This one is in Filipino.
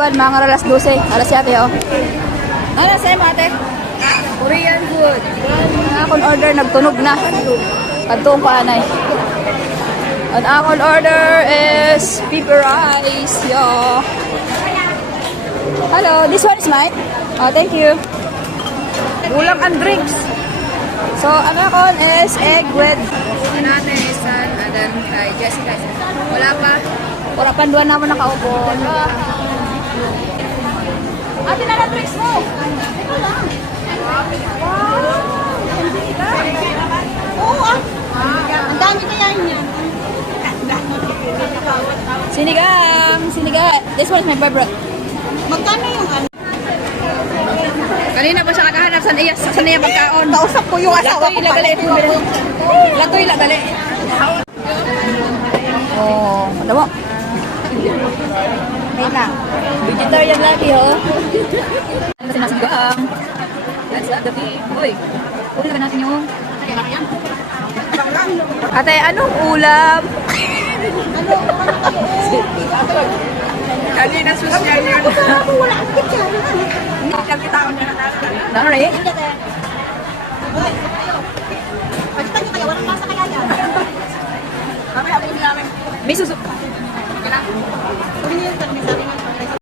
Well, mga alas 12. Alas si ate, oh. Ano sa'yo mo, ate? Korean food. Akong order, nagtunog na. Pagtuong paanay. An akong order is pepper rice, yo. Hello, this one is mine. Oh, thank you. Ulam and drinks. So, ang akon is egg with ate, Isan, and then kay Jessica. Wala pa. Pura panduan naman nakaupo. Ate na lang drinks mo. Ito lang. Wow. Oo, ah. Ang dami kaya niya. Sinigang. This one is my favorite. Magkano yung ano? Kanina pa siya nakahanap sa niya pagkaon. Kausap ko yung asawa ko. Latoy, dali. Oh, ano mo? Wait lang. Vegetarian lagi, ho. Ano na sinigang? That's the beef. Uy, ulam natin yung... Ate, anong ulam? Kanina social yun. Wala ang picture. Hindi ka kita ako na natin. Sorry. Pagkita nyo kayo, walang basa kaya yan. Kami, ako namin. May susu...